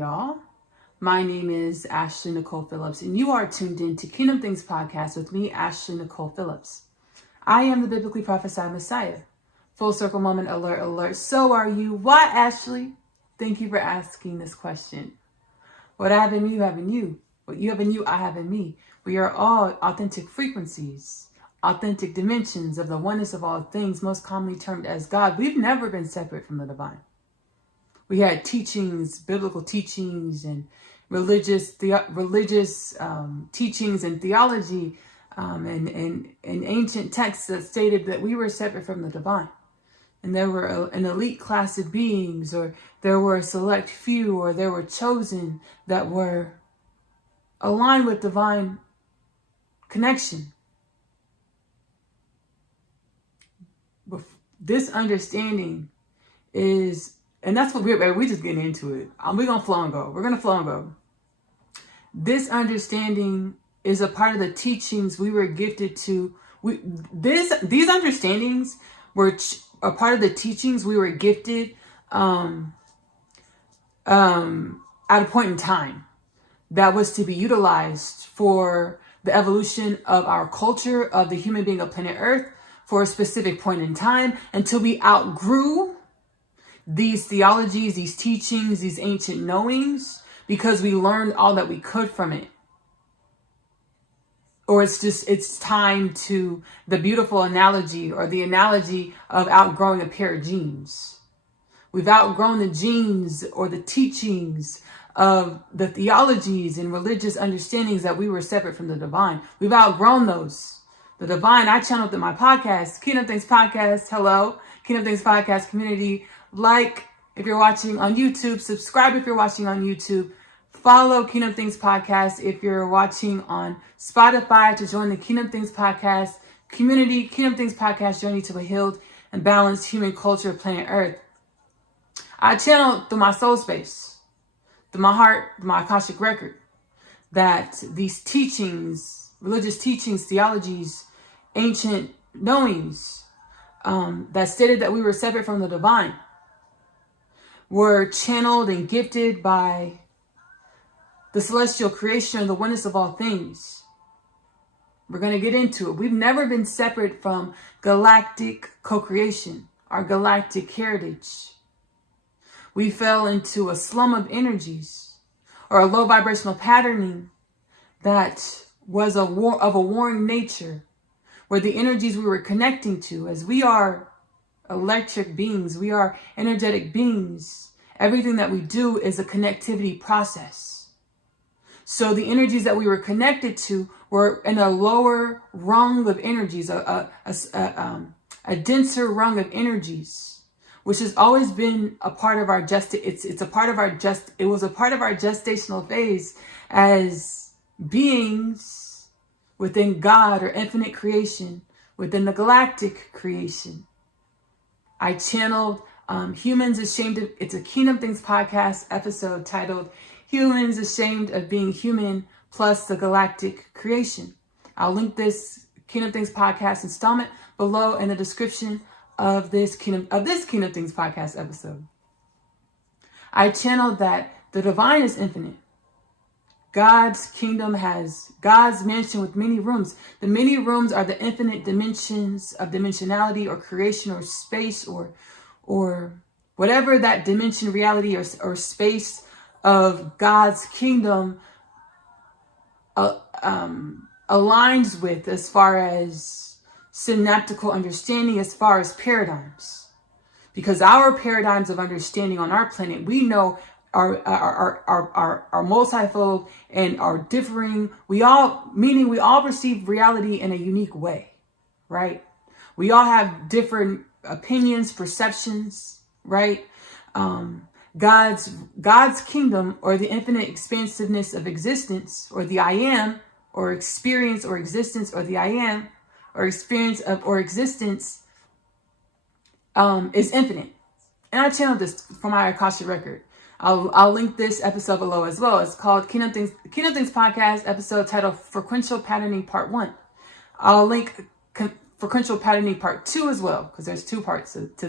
y'all. My name is Ashley-Nicole Phillips, and you are tuned in to Kingdom Things Podcast with me, Ashley-Nicole Phillips. I am the biblically prophesied Messiah. Full circle moment, alert, alert. So are you. Why, Ashley? Thank you for asking this question. What I have in me, you have in you. What you have in you, I have in me. We are all authentic frequencies, authentic dimensions of the oneness of all things, most commonly termed as God. We've never been separate from the divine. We had teachings, biblical teachings, and religious teachings and theology, and ancient texts that stated that we were separate from the divine, and there were an elite class of beings, or there were a select few, or there were chosen that were aligned with divine connection. This understanding is. And that's what we're just getting into it. We're going to flow and go. We're going to flow and go. This understanding is a part of the teachings we were gifted to. These understandings were a part of the teachings we were gifted at a point in time that was to be utilized for the evolution of our culture, of the human being of planet Earth, for a specific point in time until we outgrew these theologies, these teachings, these ancient knowings, because we learned all that we could from it. Or it's time to the beautiful analogy, or the analogy of outgrowing a pair of jeans. We've outgrown the genes or the teachings of the theologies and religious understandings that we were separate from the divine. We've outgrown those. The divine, I channeled in my podcast, Kingdom Things Podcast. Hello, Kingdom Things Podcast community. Like if you're watching on YouTube, subscribe if you're watching on YouTube, follow Kingdom Things Podcast if you're watching on Spotify to join the Kingdom Things Podcast community, Kingdom Things Podcast journey to a healed and balanced human culture of planet Earth. I channel through my soul space, through my heart, through my Akashic record, that these teachings, religious teachings, theologies, ancient knowings that stated that we were separate from the divine were channeled and gifted by the celestial creation of the oneness of all things. We're going to get into it. We've never been separate from galactic co-creation, our galactic heritage. We fell into a slum of energies, or a low vibrational patterning that was of a warring nature, where the energies we were connecting to, as we are electric beings, we are energetic beings. Everything that we do is a connectivity process. So the energies that we were connected to were in a lower rung of energies, a denser rung of energies, which has always been a part of our it was a part of our gestational phase as beings within God, or infinite creation, within the galactic creation. I channeled Humans Ashamed of... It's a Kingdom Things Podcast episode titled Humans Ashamed of Being Human plus the Galactic Creation. I'll link this Kingdom Things Podcast installment below in the description of this Kingdom Things Podcast episode. I channeled that the divine is infinite. God's kingdom has God's mansion with many rooms. The many rooms are the infinite dimensions of dimensionality, or creation, or space, or whatever that dimension, reality, or space of God's kingdom aligns with, as far as synaptical understanding, as far as paradigms. Because our paradigms of understanding on our planet, we know are multifold and are differing. We all perceive reality in a unique way, right? We all have different opinions, perceptions, right? God's kingdom, or the infinite expansiveness of existence, or the I am, or experience, or existence, or the I am, or experience of, or existence, is infinite. And I channeled this from my Akashic record. I'll link this episode below as well. It's called Kingdom Things Podcast episode titled Frequential Patterning Part 1. I'll link Frequential Patterning Part 2 as well, because there's two parts to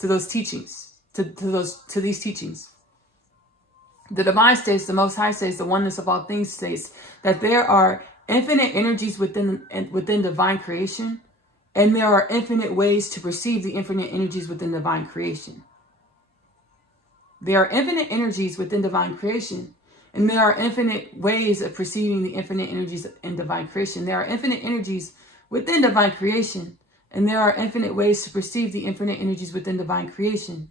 these teachings. The divine states, the most high states, the oneness of all things states that there are infinite energies within divine creation, and there are infinite ways to perceive the infinite energies within divine creation. There are infinite energies within divine creation, and there are infinite ways of perceiving the infinite energies in divine creation. There are infinite energies within divine creation, and there are infinite ways to perceive the infinite energies within divine creation.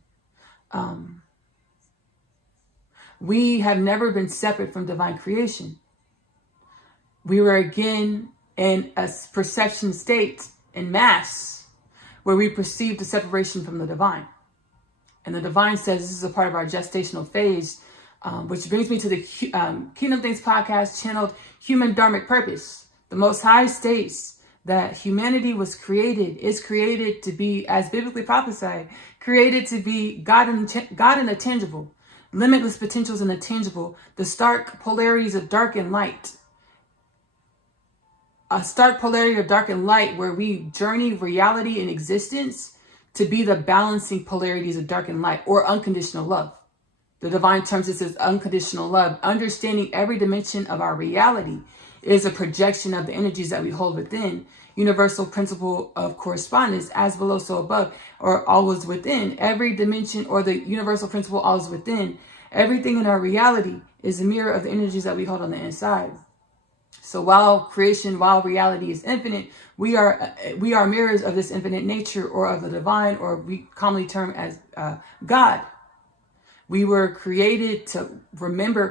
We have never been separate from divine creation. We were again in a perception state in mass where we perceive the separation from the divine. And the divine says this is a part of our gestational phase, which brings me to the Kingdom Things podcast channeled Human Dharmic Purpose. The Most High states that humanity is created to be, as biblically prophesied, created to be God in the tangible, limitless potentials in the tangible, the stark polarities of dark and light. A stark polarity of dark and light where we journey reality and existence to be the balancing polarities of dark and light, or unconditional love. The divine terms this as unconditional love. Understanding every dimension of our reality is a projection of the energies that we hold within. Universal principle of correspondence, as below, so above, or always within. Every dimension, or the universal principle always within. Everything in our reality is a mirror of the energies that we hold on the inside. So while reality is infinite, we are mirrors of this infinite nature, or of the divine, or we commonly term as God. We were created to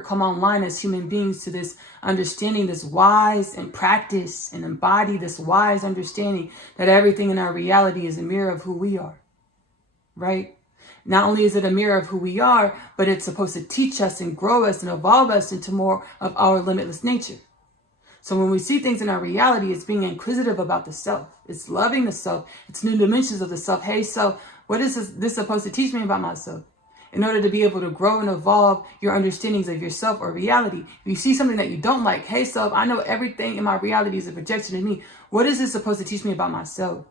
come online as human beings to this understanding, this wise, and practice and embody this wise understanding that everything in our reality is a mirror of who we are, right? Not only is it a mirror of who we are, but it's supposed to teach us and grow us and evolve us into more of our limitless nature. So when we see things in our reality, it's being inquisitive about the self. It's loving the self. It's new dimensions of the self. Hey, self, what is this supposed to teach me about myself? In order to be able to grow and evolve your understandings of yourself or reality. If you see something that you don't like, hey, self, I know everything in my reality is a projection of me. What is this supposed to teach me about myself?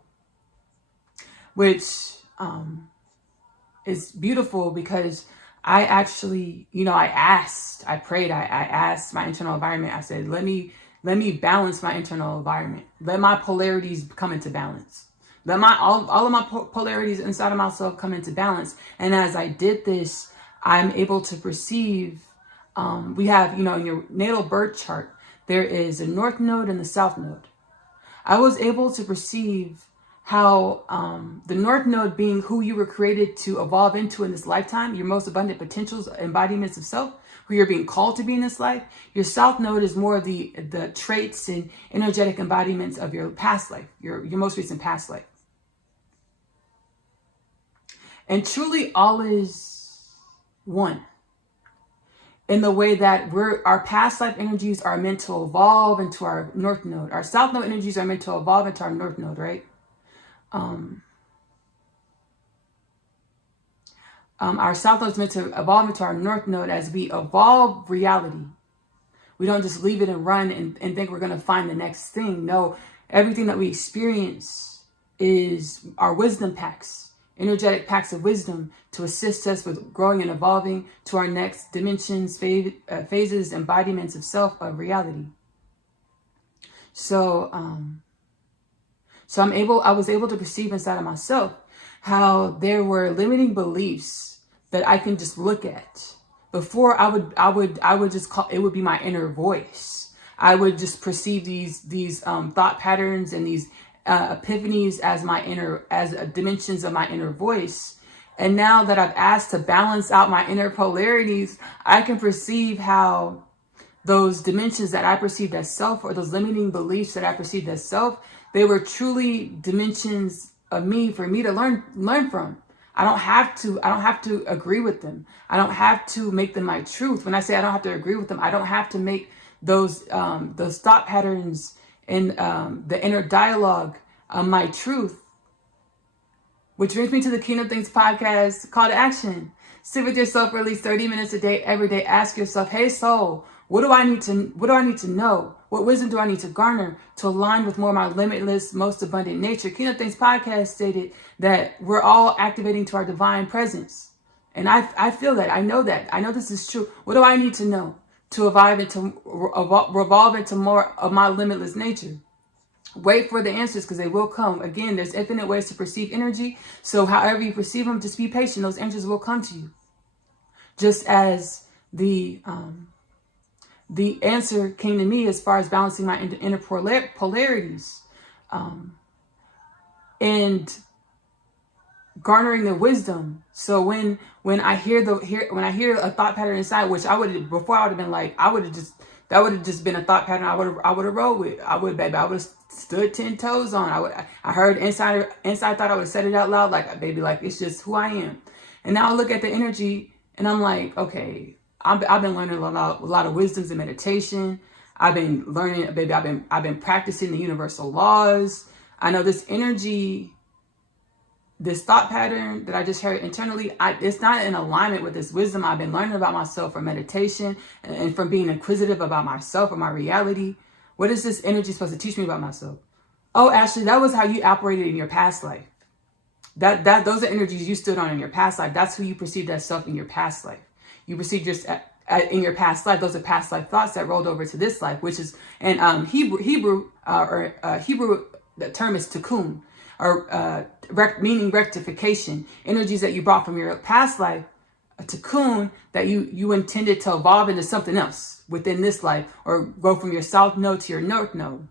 Which is beautiful, because I actually, I asked my internal environment. I said, let me balance my internal environment. Let my polarities come into balance. Let all of my polarities inside of myself come into balance. And as I did this, I'm able to perceive, we have, in your natal birth chart, there is a north node and the south node. I was able to perceive how the north node, being who you were created to evolve into in this lifetime, your most abundant potentials, embodiments of self, who you're being called to be in this life. Your south node is more of the traits and energetic embodiments of your past life, your most recent past life. And truly all is one, in the way that our past life energies are meant to evolve into our north node. Our south node energies are meant to evolve into our north node, right? Our south node is meant to evolve into our north node as we evolve reality. We don't just leave it and run and think we're going to find the next thing. No, everything that we experience is our wisdom packs. Energetic packs of wisdom to assist us with growing and evolving to our next dimensions, phases, embodiments of self, of reality. So I was able to perceive inside of myself how there were limiting beliefs that I can just look at. Before I would just call it would be my inner voice. I would just perceive these thought patterns and these epiphanies as dimensions of my inner voice. And now that I've asked to balance out my inner polarities, I can perceive how those dimensions that I perceived as self, or those limiting beliefs that I perceived as self, they were truly dimensions of me for me to learn from. I don't have to agree with them. I don't have to make them my truth. When I say I don't have to agree with them, I don't have to make those thought patterns and the inner dialogue my truth. Which brings me to the Kingdom Things podcast call to action. Sit with yourself for at least 30 minutes a day, every day. Ask yourself, hey soul, what do I need to know? What wisdom do I need to garner to align with more of my limitless, most abundant nature? Kingdom Things podcast stated that we're all activating to our divine presence. And I feel that. I know that. I know this is true. What do I need to know to revolve into more of my limitless nature? Wait for the answers, because they will come. Again, there's infinite ways to perceive energy. So however you perceive them, just be patient. Those answers will come to you. Just as the answer came to me as far as balancing my inner polarities, and garnering the wisdom. So when I hear a thought pattern inside, which I would have been like, that would have just been a thought pattern I would have rolled with. I would have stood 10 toes on. I heard inside thought, I would have said it out loud, like, baby, like, it's just who I am. And now I look at the energy and I'm like, okay, I've been learning a lot of wisdoms and meditation. I've been learning, baby, I've been practicing the universal laws. I know this energy, this thought pattern that I just heard internally, it's not in alignment with this wisdom I've been learning about myself from meditation and from being inquisitive about myself or my reality. What is this energy supposed to teach me about myself? Oh, Ashley, that was how you operated in your past life. Those are energies you stood on in your past life. That's who you perceived as self in your past life. You perceived yourself in your past life. Those are past life thoughts that rolled over to this life, which is, and Hebrew, the term is tikkun, or meaning rectification. Energies that you brought from your past life, a tikkun, that you intended to evolve into something else within this life, or go from your south node to your north node.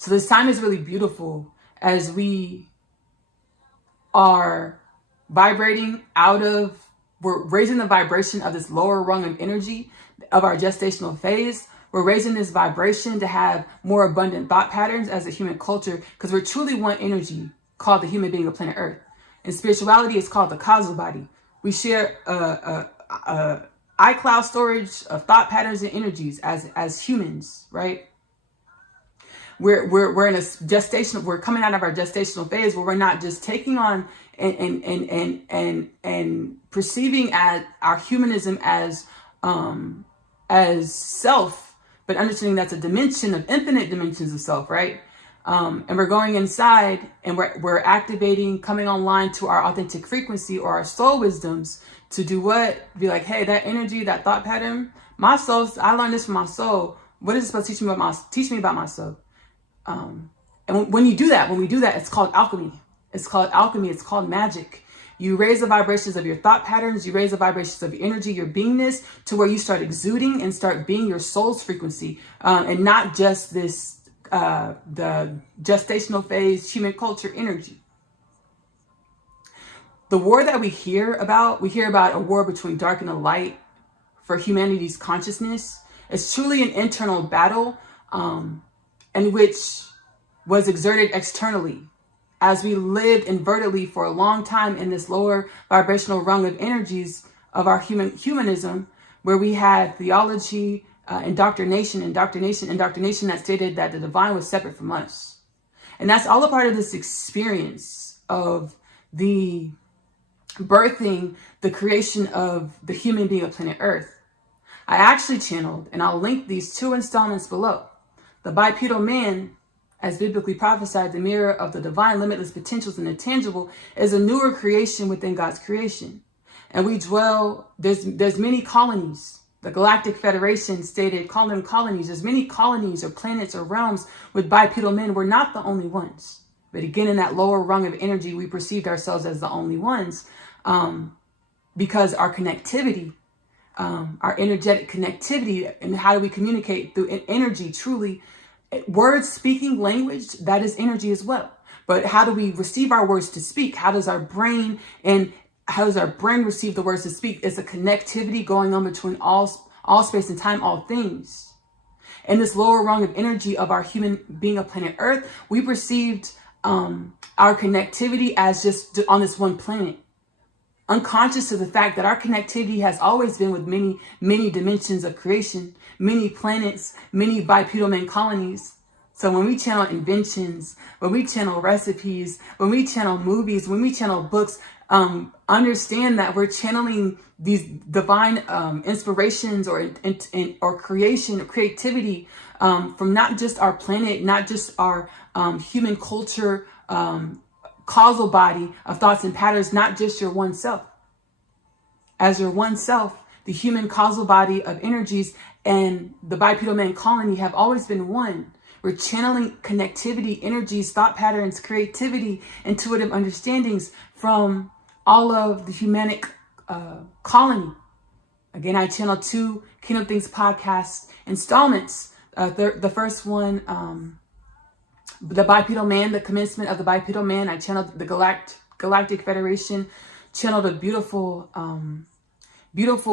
So this time is really beautiful as we are vibrating we're raising the vibration of this lower rung of energy of our gestational phase. We're raising this vibration to have more abundant thought patterns as a human culture, because we're truly one energy called the human being of planet Earth. In spirituality, it's called the causal body. We share a iCloud storage of thought patterns and energies as humans, right? We're in a gestational, we're coming out of our gestational phase where we're not just taking on and perceiving as our humanism as self, but understanding that's a dimension of infinite dimensions of self, right? And we're going inside and we're activating, coming online to our authentic frequency or our soul wisdoms to do what? Be like, hey, that energy, that thought pattern, my soul, I learned this from my soul. What is it supposed to teach me about myself? And when we do that, it's called alchemy. It's called alchemy. It's called magic. You raise the vibrations of your thought patterns. You raise the vibrations of your energy, your beingness, to where you start exuding and start being your soul's frequency, and not just this the gestational phase human culture energy. The war that we hear about a war between dark and the light for humanity's consciousness. It's truly an internal battle, and which was exerted externally as we lived invertedly for a long time in this lower vibrational rung of energies of our humanism, where we had theology, indoctrination that stated that the divine was separate from us. And that's all a part of this experience of the birthing, the creation of the human being of planet Earth. I actually channeled, and I'll link these 2 installments below. The bipedal man, as biblically prophesied, the mirror of the divine limitless potentials in the tangible, is a newer creation within God's creation. And we dwell, there's many colonies. The Galactic Federation stated, call them colonies. There's many colonies or planets or realms with bipedal men. We're not the only ones. But again, in that lower rung of energy, we perceived ourselves as the only ones, because our connectivity, our energetic connectivity, and how do we communicate through energy truly. Words, speaking, language, that is energy as well. But how do we receive our words to speak? How does our brain receive the words to speak? It's a connectivity going on between all space and time, all things. In this lower rung of energy of our human being of planet Earth, we perceived our connectivity as just on this one planet, unconscious of the fact that our connectivity has always been with many, many dimensions of creation, many planets, many bipedal man colonies. So when we channel inventions, when we channel recipes, when we channel movies, when we channel books, understand that we're channeling these divine inspirations or creativity from not just our planet, not just our human culture causal body of thoughts and patterns, not just your one self. As your one self, the human causal body of energies and the bipedal man colony have always been one. We're channeling connectivity, energies, thought patterns, creativity, intuitive understandings from all of the humanic colony. Again, I channel 2 Kingdom Things podcast installments. The first one, the bipedal man, the commencement of the bipedal man. I channeled the Galactic Federation, channeled a beautiful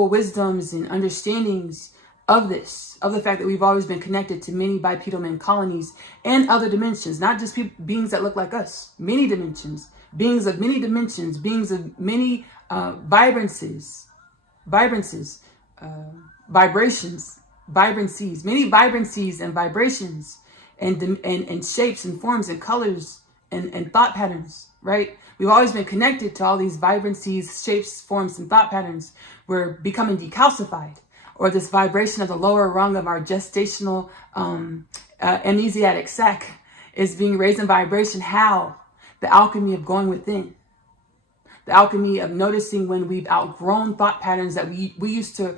wisdoms and understandings of this, of the fact that we've always been connected to many bipedal man colonies and other dimensions, not just beings that look like us, many dimensions, beings of many dimensions, beings of many vibrancies, vibrations, many vibrancies and vibrations and shapes and forms and colors and thought patterns, right? We've always been connected to all these vibrancies, shapes, forms, and thought patterns. We're becoming decalcified, or this vibration of the lower rung of our gestational amnesiatic sac is being raised in vibration. How? The alchemy of going within. The alchemy of noticing when we've outgrown thought patterns that we used to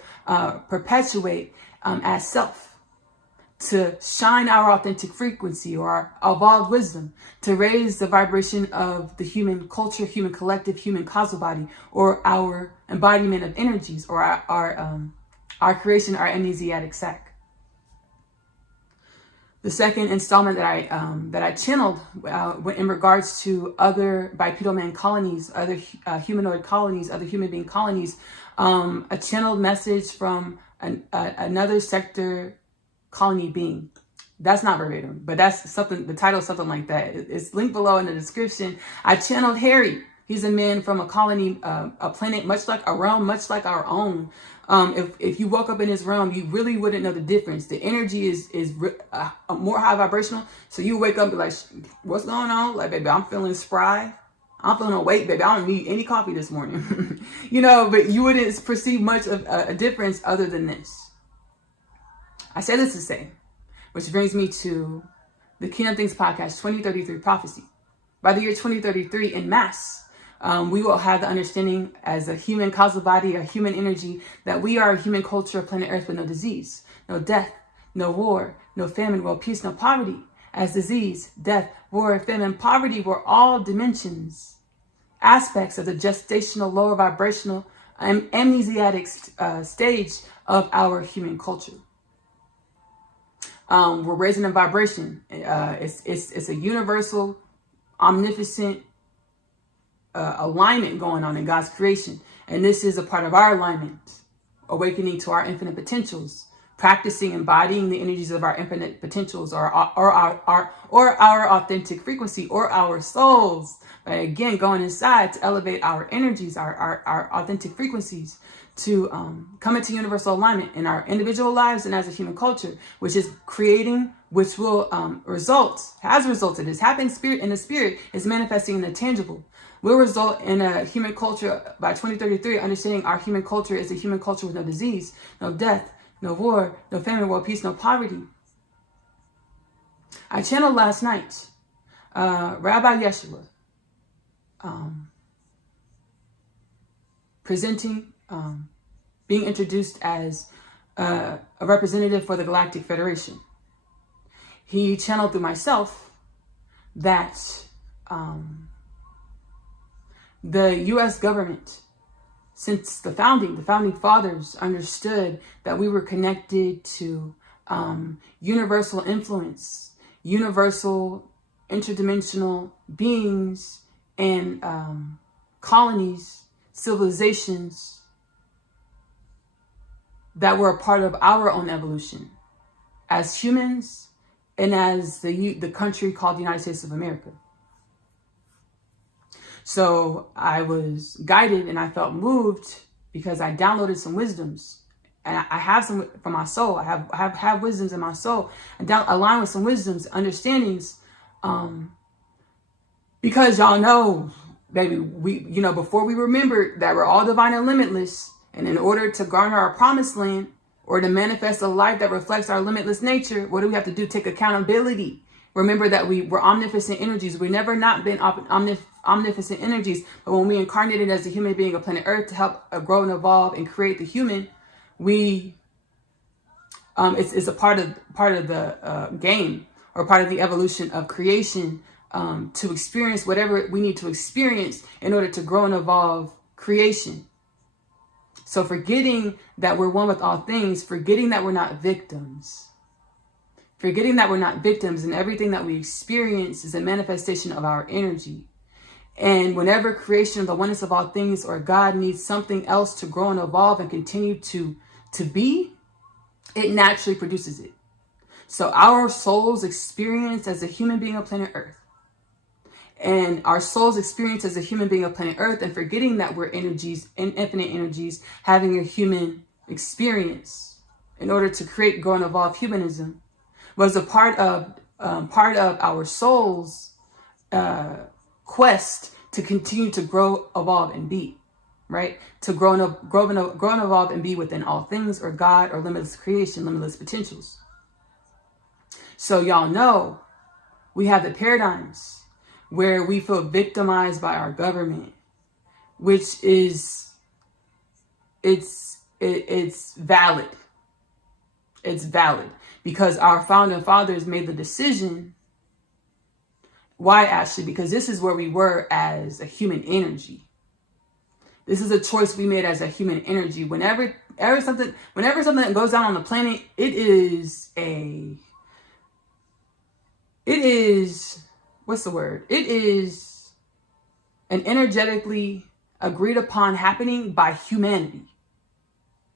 perpetuate as self. To shine our authentic frequency or our evolved wisdom, to raise the vibration of the human culture, human collective, human causal body, or our embodiment of energies, or our creation, our amnesiatic sac. The second installment that I channeled in regards to other bipedal man colonies, other humanoid colonies, other human being colonies, a channeled message from another sector colony being. That's not verbatim, but that's something, the title is something like that. It's linked below in the description. I channeled Harry. He's a man from a colony, a planet much like a realm, much like our own. If you woke up in his realm, you really wouldn't know the difference. The energy is more high vibrational. So you wake up and be like, what's going on? Like, baby, I'm feeling spry. I'm feeling awake, baby. I don't need any coffee this morning. But you wouldn't perceive much of a difference other than this. I say this to say, which brings me to the Kingdom Things podcast 2033 prophecy. By the year 2033 in mass, we will have the understanding as a human causal body, a human energy, that we are a human culture of planet Earth with no disease, no death, no war, no famine, world peace, no poverty. As disease, death, war, famine, poverty were all dimensions, aspects of the gestational lower vibrational amnesiatic stage of our human culture. We're raising in vibration. It's a universal, omnificent alignment going on in God's creation. And this is a part of our alignment, awakening to our infinite potentials, practicing embodying the energies of our infinite potentials, or our authentic frequency, or our souls. But again, going inside to elevate our energies, our authentic frequencies, to come into universal alignment in our individual lives and as a human culture, which is creating, which will has resulted, is happening in the spirit, is manifesting in the tangible, will result in a human culture by 2033, understanding our human culture is a human culture with no disease, no death, no war, no famine, world peace, no poverty. I channeled last night Rabbi Yeshua presenting, being introduced as a representative for the Galactic Federation. He channeled through myself that the U.S. government, since the founding fathers understood that we were connected to universal influence, universal interdimensional beings and colonies, civilizations that were a part of our own evolution as humans and as the country called the United States of America. So I was guided and I felt moved because I downloaded some wisdoms, and I have some from my soul. I have wisdoms in my soul, and align with some wisdoms, understandings, because y'all know, baby, before we remember that we're all divine and limitless, and in order to garner our promised land or to manifest a life that reflects our limitless nature, what do we have to do? Take accountability. Remember that we're omnipotent energies. We've never not been omnipotent energies. But when we incarnated as a human being on planet Earth to help grow and evolve and create the human, we it's a part of the game, or part of the evolution of creation, to experience whatever we need to experience in order to grow and evolve creation. So forgetting that we're one with all things, forgetting that we're not victims, and everything that we experience is a manifestation of our energy. And whenever creation of the oneness of all things or God needs something else to grow and evolve and continue to be, it naturally produces it. So our soul's experience as a human being on planet Earth, and our soul's experience as a human being on planet Earth, and forgetting that we're energies and infinite energies having a human experience in order to create, grow, and evolve humanism, was a part of our soul's quest to continue to grow, evolve, and be, right? To grow and evolve and be within all things, or God, or limitless creation, limitless potentials. So y'all know we have the paradigms where we feel victimized by our government, which is, it's valid. It's valid because our founding fathers made the decision. Why, Ashley? Because this is where we were as a human energy. This is a choice we made as a human energy. Whenever something goes down on the planet, it is what's the word? It is an energetically agreed upon happening by humanity.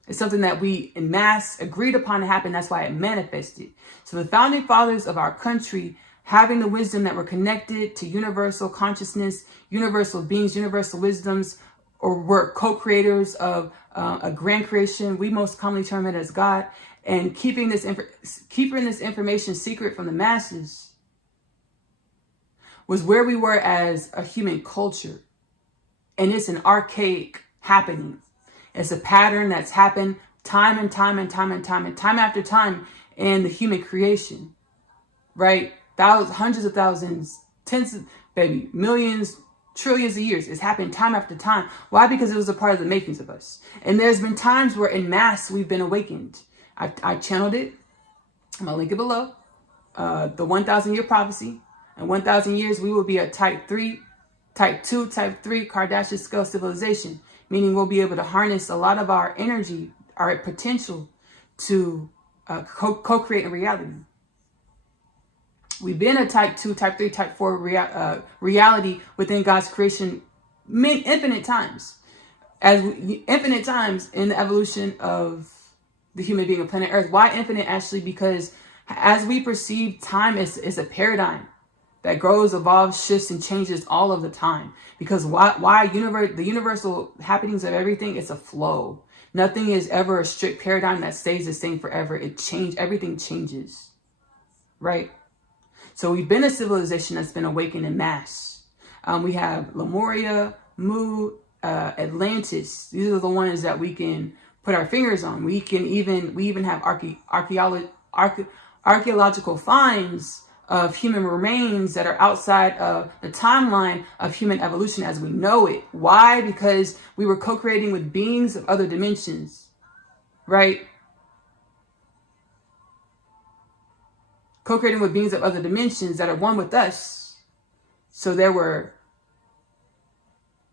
It's something that we en masse agreed upon to happen. That's why it manifested. So the founding fathers of our country, having the wisdom that we're connected to universal consciousness, universal beings, universal wisdoms, or we're co-creators of a grand creation. We most commonly term it as God, and keeping this information secret from the masses was where we were as a human culture. And it's an archaic happening. It's a pattern that's happened time after time in the human creation, right? Thousands, hundreds of thousands, millions, trillions of years. It's happened time after time. Why? Because it was a part of the makings of us. And there's been times where in mass we've been awakened. I channeled it. I'm going to link it below. The 1,000 year prophecy. In 1,000 years, we will be a type 3, type 2, type 3 Kardashian scale civilization. Meaning we'll be able to harness a lot of our energy, our potential to co-create a reality. We've been a type 2, type 3, type 4 reality within God's creation infinite times. Infinite times in the evolution of the human being on planet Earth. Why infinite, Ashley? Because as we perceive time is a paradigm that grows, evolves, shifts, and changes all of the time. Because the universal happenings of everything, it's a flow. Nothing is ever a strict paradigm that stays the same forever. Everything changes, right? So we've been a civilization that's been awakened in mass. We have Lemuria, Mu, Atlantis. These are the ones that we can put our fingers on. We even have archaeological finds of human remains that are outside of the timeline of human evolution as we know it. Why? Because we were co-creating with beings of other dimensions, right? Co-creating with beings of other dimensions that are one with us. So there were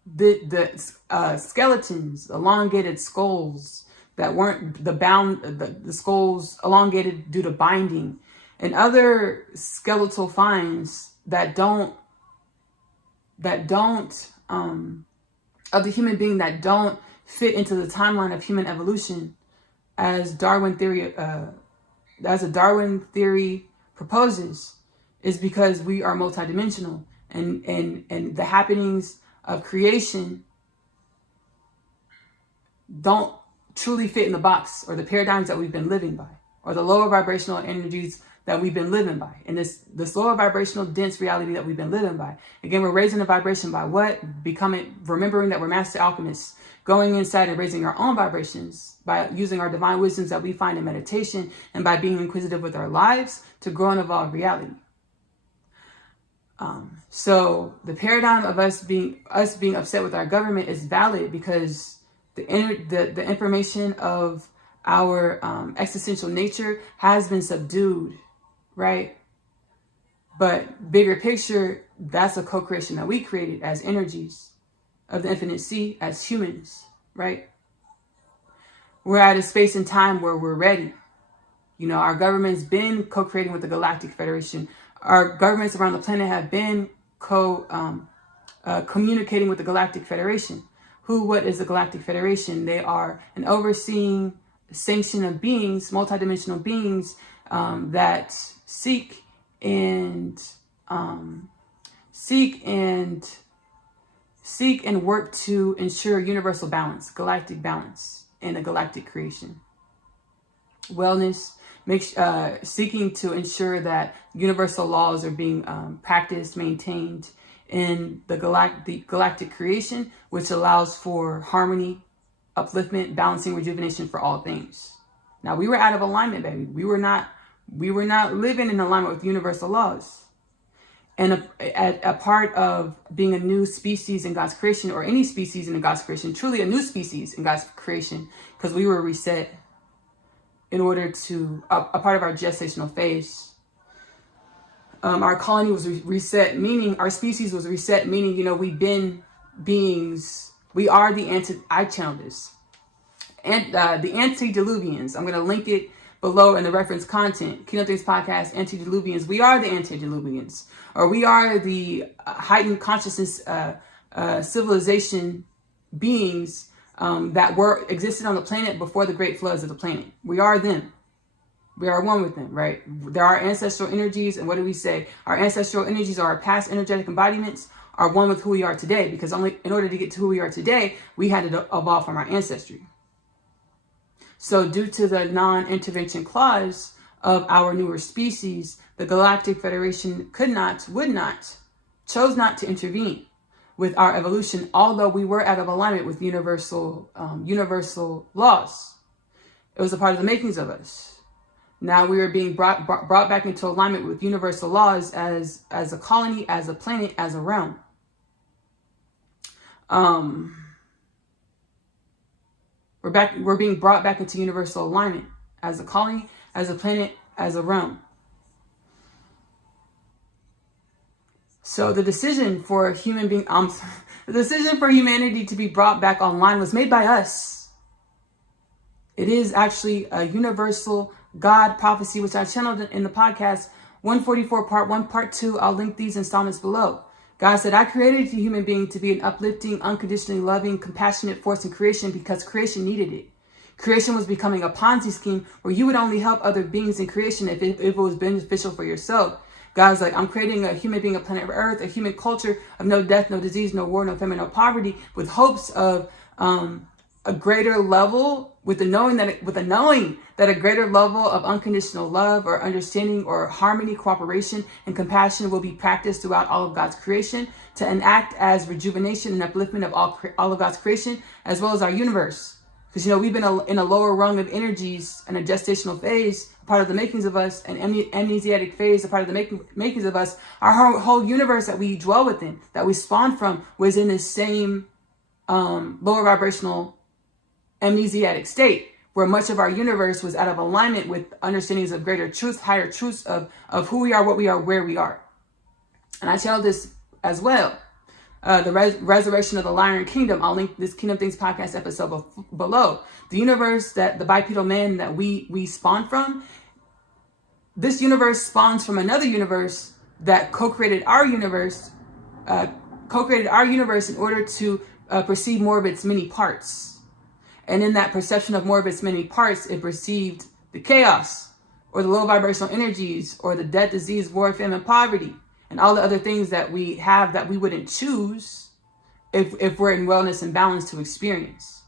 the skeletons, elongated skulls that weren't the skulls elongated due to binding, and other skeletal finds that don't of the human being that don't fit into the timeline of human evolution, as a Darwin theory proposes, is because we are multidimensional, and the happenings of creation don't truly fit in the box or the paradigms that we've been living by, or the lower vibrational energies that we've been living by, and this lower vibrational dense reality that we've been living by. Again, we're raising the vibration by what? Remembering that we're master alchemists, going inside and raising our own vibrations by using our divine wisdoms that we find in meditation, and by being inquisitive with our lives to grow and evolve reality. So the paradigm of us being upset with our government is valid because the information of our existential nature has been subdued, right? But bigger picture, that's a co-creation that we created as energies of the infinite sea, as humans, right? We're at a space and time where we're ready. You know, our government's been co-creating with the Galactic Federation. Our governments around the planet have been communicating with the Galactic Federation. What is the Galactic Federation? They are an overseeing sanction of beings, multidimensional beings that seek and work to ensure universal balance, galactic balance, and a galactic creation. Wellness, seeking to ensure that universal laws are being practiced, maintained in the galactic creation, which allows for harmony, upliftment, balancing, rejuvenation for all things. Now, we were out of alignment, baby. We were not living in alignment with universal laws. And a part of being a new species in God's creation, or any species in God's creation, truly a new species in God's creation, because we were reset in order to, a part of our gestational phase. Our colony was reset, meaning our species was reset, meaning, you know, we've been beings. We are I channeled this. And the antediluvians, I'm going to link it below in the reference content. Kingdom Things Podcast, Antediluvians. We are the antediluvians, or we are the heightened consciousness civilization beings that existed on the planet before the great floods of the planet. We are them. We are one with them, right? There are ancestral energies, and what do we say? Our ancestral energies are our past energetic embodiments, are one with who we are today, because only in order to get to who we are today, we had to evolve from our ancestry. So due to the non-intervention clause of our newer species, the Galactic Federation chose not to intervene with our evolution, although we were out of alignment with universal laws. It was a part of the makings of us. Now we are being brought back into alignment with universal laws as a colony, as a planet, as a realm. We're being brought back into universal alignment as a colony, as a planet, as a realm. So the decision for humanity to be brought back online was made by us. It is actually a universal God prophecy, which I channeled in the podcast 144 part 1, part 2. I'll link these installments below. God said, I created the human being to be an uplifting, unconditionally loving, compassionate force in creation because creation needed it. Creation was becoming a Ponzi scheme where you would only help other beings in creation if it was beneficial for yourself. God's like, I'm creating a human being, a planet of Earth, a human culture of no death, no disease, no war, no famine, no poverty, with hopes of a greater level, with the knowing that a greater level of unconditional love or understanding or harmony, cooperation, and compassion will be practiced throughout all of God's creation to enact as rejuvenation and upliftment of all of God's creation, as well as our universe. Because, you know, we've been in a lower rung of energies and a gestational phase, a part of the makings of us, an amnesiatic phase, a part of the makings of us. Our whole universe that we dwell within, that we spawned from, was in the same lower vibrational amnesiatic state, where much of our universe was out of alignment with understandings of greater truth, higher truths of who we are, what we are, where we are. And I tell this as well. The resurrection of the Lion Kingdom. I'll link this Kingdom Things podcast episode below. The universe that the bipedal man that we spawn from, this universe spawns from another universe that co-created our universe in order to perceive more of its many parts. And in that perception of more of its many parts, it perceived the chaos or the low vibrational energies or the death, disease, war, famine, poverty, and all the other things that we have that we wouldn't choose if we're in wellness and balance to experience.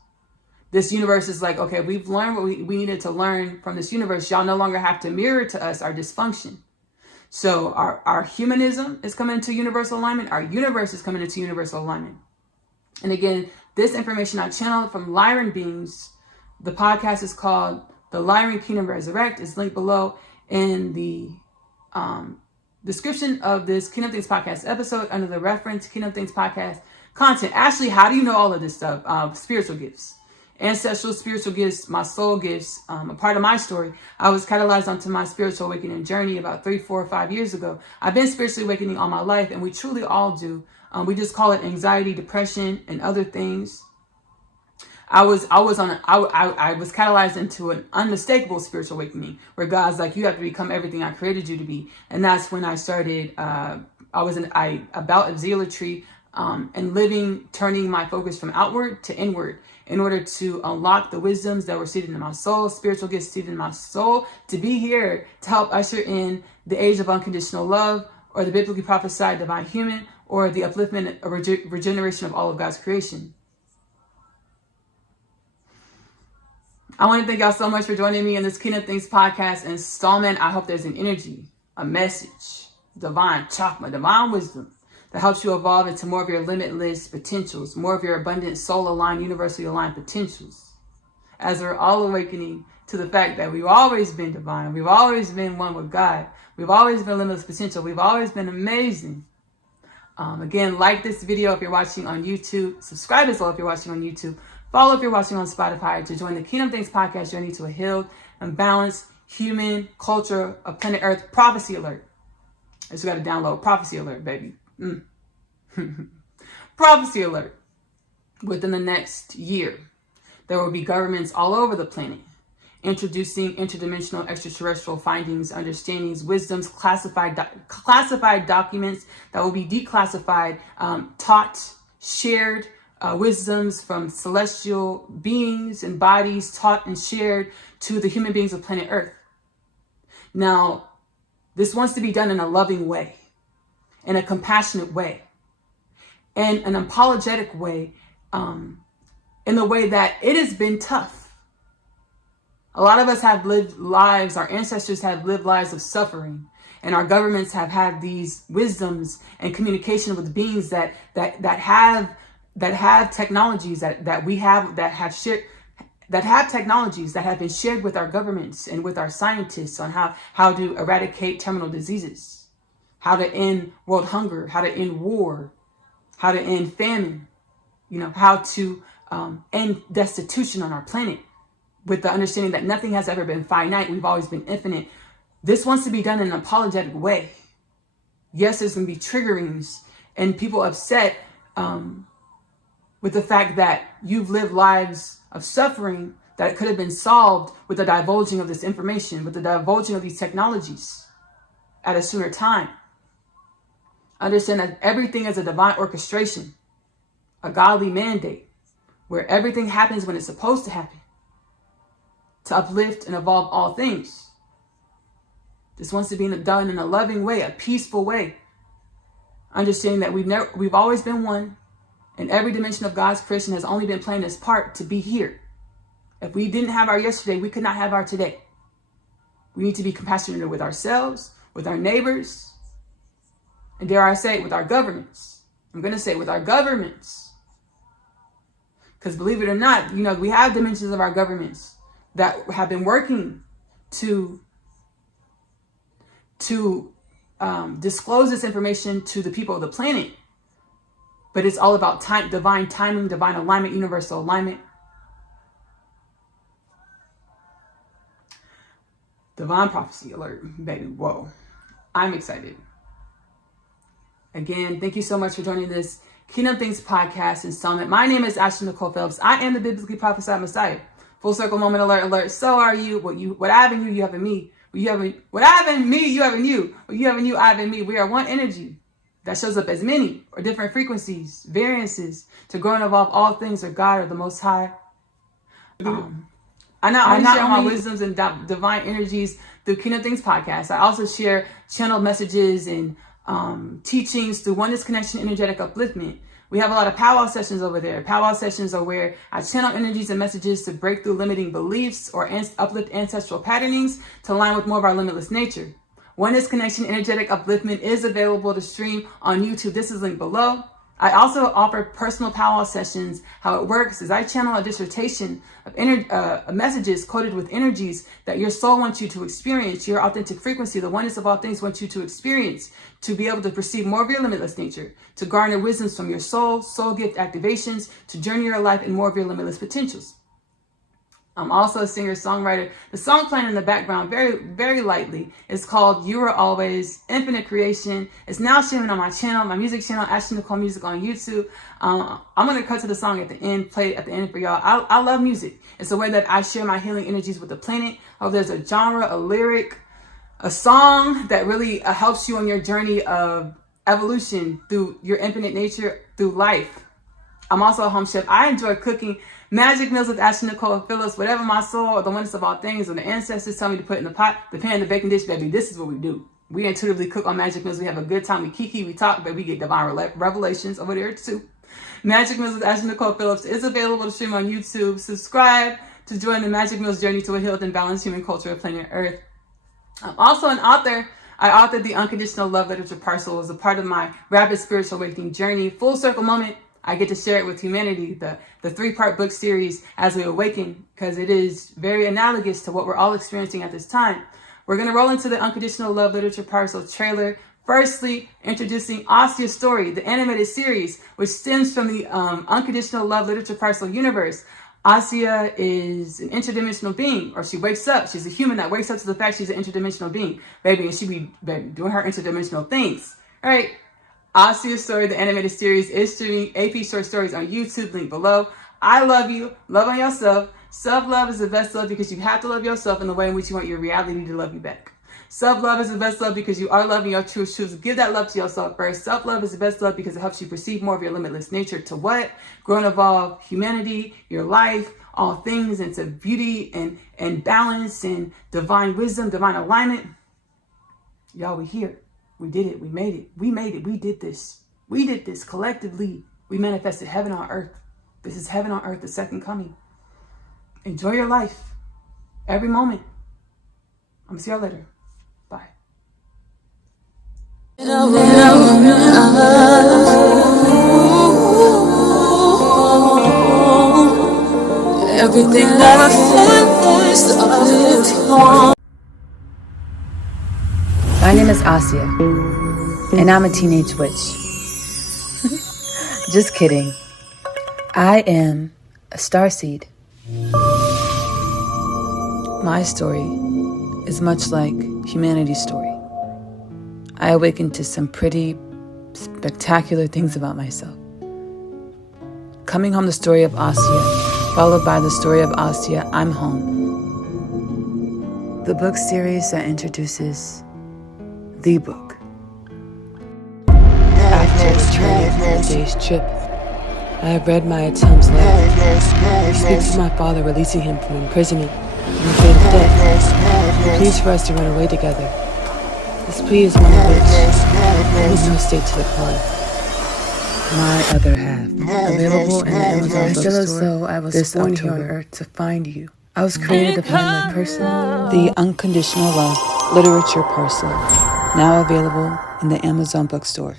This universe is like, okay, we've learned what we needed to learn from this universe. Y'all no longer have to mirror to us our dysfunction. So our humanism is coming into universal alignment. Our universe is coming into universal alignment. And again, this information I channeled from Lyran beings. The podcast is called The Lyran Kingdom Resurrect. It's linked below in the description of this Kingdom Things Podcast episode under the reference Kingdom Things Podcast content. Ashley, how do you know all of this stuff? Spiritual gifts, ancestral spiritual gifts, my soul gifts. A part of my story, I was catalyzed onto my spiritual awakening journey about 3, 4, 5 years ago. I've been spiritually awakening all my life, and we truly all do. We just call it anxiety, depression, and other things. I was catalyzed into an unmistakable spiritual awakening where God's like, you have to become everything I created you to be. And that's when I started, a bout of zealotry, and turning my focus from outward to inward in order to unlock the wisdoms that were seated in my soul, spiritual gifts seated in my soul, to be here to help usher in the age of unconditional love, or the biblically prophesied divine human, or the upliftment or regeneration of all of God's creation. I want to thank y'all so much for joining me in this Kingdom Things Podcast installment. I hope there's an energy, a message, divine chakma, divine wisdom that helps you evolve into more of your limitless potentials, more of your abundant, soul-aligned, universally aligned potentials. As we're all awakening to the fact that we've always been divine, we've always been one with God, we've always been limitless potential, we've always been amazing. Again, like this video if you're watching on YouTube, subscribe as well if you're watching on YouTube. Follow if you're watching on Spotify to join the Kingdom Things Podcast journey to a healed and balanced human culture of planet Earth. Prophecy alert. I just got to download prophecy alert, baby. Prophecy alert. Within the next year, there will be governments all over the planet introducing interdimensional extraterrestrial findings, understandings, wisdoms, classified documents that will be declassified, taught, shared, wisdoms from celestial beings and bodies taught and shared to the human beings of planet Earth. Now, this wants to be done in a loving way, in a compassionate way, and an apologetic way, in the way that it has been tough. A lot of us have lived lives, our ancestors have lived lives of suffering, and our governments have had these wisdoms and communication with beings that have technologies that have technologies that have been shared with our governments and with our scientists on how to eradicate terminal diseases, how to end world hunger, how to end war, how to end famine, how to end destitution on our planet, with the understanding that nothing has ever been finite. We've always been infinite. This wants to be done in an apologetic way. Yes, there's going to be triggerings and people upset, with the fact that you've lived lives of suffering that could have been solved with the divulging of this information, with the divulging of these technologies at a sooner time. Understand that everything is a divine orchestration, a godly mandate, where everything happens when it's supposed to happen, to uplift and evolve all things. This wants to be done in a loving way, a peaceful way. Understanding that we've always been one. And every dimension of God's creation has only been playing its part to be here. If we didn't have our yesterday, we could not have our today. We need to be compassionate with ourselves, with our neighbors, and dare I say, with our governments. I'm going to say with our governments. Because believe it or not, we have dimensions of our governments that have been working to disclose this information to the people of the planet. But it's all about divine timing, divine alignment, universal alignment. Divine prophecy alert, baby. Whoa. I'm excited. Again, thank you so much for joining this Kingdom Things Podcast installment. My name is Ashley-Nicole Phelps. I am the biblically prophesied Messiah. Full circle moment alert, alert. So are you. What I have in you, you have in me. What I have in me, you have in you. What you have in you, I have in me. We are one energy that shows up as many or different frequencies, variances, to grow and evolve all things of God or the Most High. I share my wisdoms and divine energies through Kingdom Things Podcast. I also share channeled messages and teachings through Oneness Connection Energetic Upliftment. We have a lot of powwow sessions over there. Powwow sessions are where I channel energies and messages to break through limiting beliefs or uplift ancestral patternings to align with more of our limitless nature. Oneness Connection Energetic Upliftment is available to stream on YouTube. This is linked below. I also offer personal powwow sessions. How it works is I channel a dissertation of messages coded with energies that your soul wants you to experience, your authentic frequency, the oneness of all things wants you to experience, to be able to perceive more of your limitless nature, to garner wisdoms from your soul gift activations, to journey your life in more of your limitless potentials. I'm also a singer-songwriter. The song playing in the background very, very lightly is called You Were Always, Infinite Creation. It's now streaming on my channel, my music channel, Ashley-Nicole Music on YouTube. I'm going to cut to the song at the end, play it at the end for y'all. I love music. It's a way that I share my healing energies with the planet. Oh, there's a genre, a lyric, a song that really helps you on your journey of evolution through your infinite nature, through life. I'm also a home chef. I enjoy cooking magic meals with Ashley-Nicole Phillips. Whatever my soul or the oneness of all things or the ancestors tell me to put in the pot, the pan, the baking dish, baby, this is what we do. We intuitively cook on magic meals. We have a good time. We kiki, we talk, but we get divine revelations over there too. Magic Meals with Ashley-Nicole Phillips is available to stream on YouTube. Subscribe to join the Magic Meals journey to a healed and balanced human culture of planet Earth. I'm also an author. I authored the Unconditional Love Literature Parcel as a part of my rapid spiritual awakening journey. Full circle moment. I get to share it with humanity, the 3-part book series as we awaken, because it is very analogous to what we're all experiencing at this time. We're going to roll into the Unconditional Love Literature Parcel trailer. Firstly, introducing Asia's story, the animated series, which stems from the Unconditional Love Literature Parcel universe. Asia is an interdimensional being, or she wakes up. She's a human that wakes up to the fact she's an interdimensional being, baby, and she be doing her interdimensional things. All right. Asia's Story, the animated series, is streaming AP Short Stories on YouTube, link below. I love you. Love on yourself. Self-love is the best love because you have to love yourself in the way in which you want your reality to love you back. Self-love is the best love because you are loving your true truths. Give that love to yourself first. Self-love is the best love because it helps you perceive more of your limitless nature to what? Grow and evolve humanity, your life, all things into beauty and balance and divine wisdom, divine alignment. Y'all, we here. We did it. We made it. We made it. We did this. We did this collectively. We manifested heaven on earth. This is heaven on earth, the second coming. Enjoy your life. Every moment. I'm going to see y'all later. Bye. Everything that I feel. My name is Asia, and I'm a teenage witch. Just kidding. I am a starseed. My story is much like humanity's story. I awakened to some pretty spectacular things about myself. Coming home, the story of Asia, followed by the story of Asia, I'm home. The book series that introduces the book. After returning from a day's trip, I have read my Atom's letter. He speaks of my father releasing him from imprisonment and the fate of death. He pleads for us to run away together. This plea is one of which I make no state to decline. My other half, available in the Amazon bookstore. I feel as though I was born here on earth to find you. I was created to find my person. The Unconditional Love Literature Parcel, now available in the Amazon bookstore.